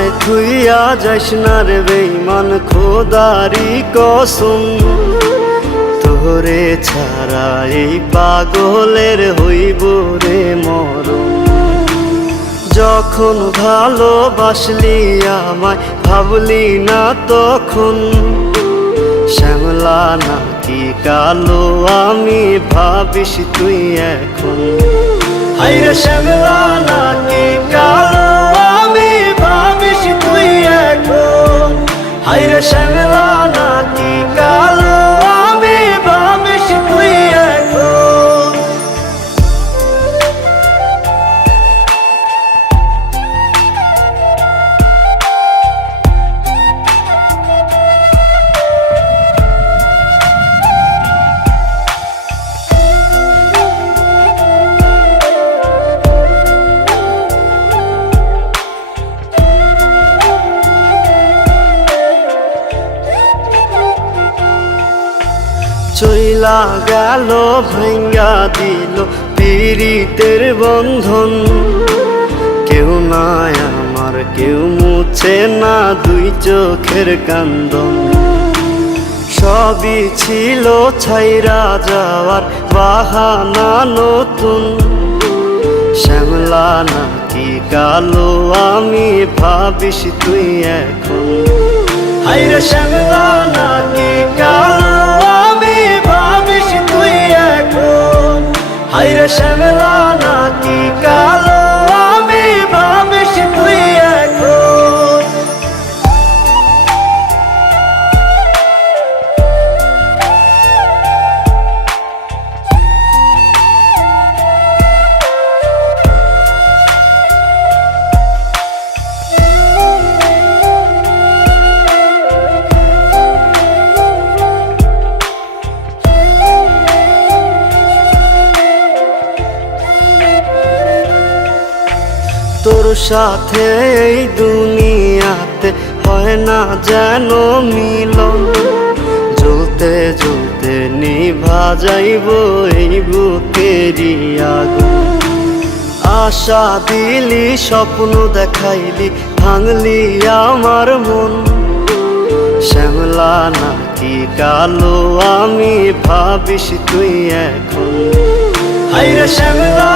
আমায় থুইয়া যাস না রে বেঈমান, খোদারি কসম তোরে ছাড়া এই পাগলের হইব রে মরণ। যখন ভালোবাসলি আমায় ভাবলি না তখন, শ্যামলা নাকি কালো আমি ভাবিস তুই এখন। হায়রে শ্যামলা নাকি কালো আমি ভাবিস তুই এখন। হায়রে শ্যামলা নাকি কালো আমি ভাবিস তুই এখন। চইলা গেল ভাঙ্গা দিল পীড়িতের বন্ধন, কেউ নাই আমার কেউ মুছে না দুই চোখের কান্দন। সবই ছিল ছাইরা যাওয়ার বাহানা নতুন, শ্যামলা নাকি কালো আমি ভাবিস তুই এখন। হায়রে শ্যামলা নাকি কালো আমি ভাবিস তুই এখন। হায়রে শ্যামলা নাকি কালো আমি ভাবিস তুই এখন। তোর সাথে এই দুনিয়াতে হয় না যেন মিলন, জ্বলতে জ্বলতে নিভা যাইব এই বুকেরই আগুন। আশা দিলি স্বপ্ন দেখাইলি ভাঙলি আমার মন, শ্যামলা নাকি কালো আমি ভাবিস তুই এখন। হায়রে শ্যামলা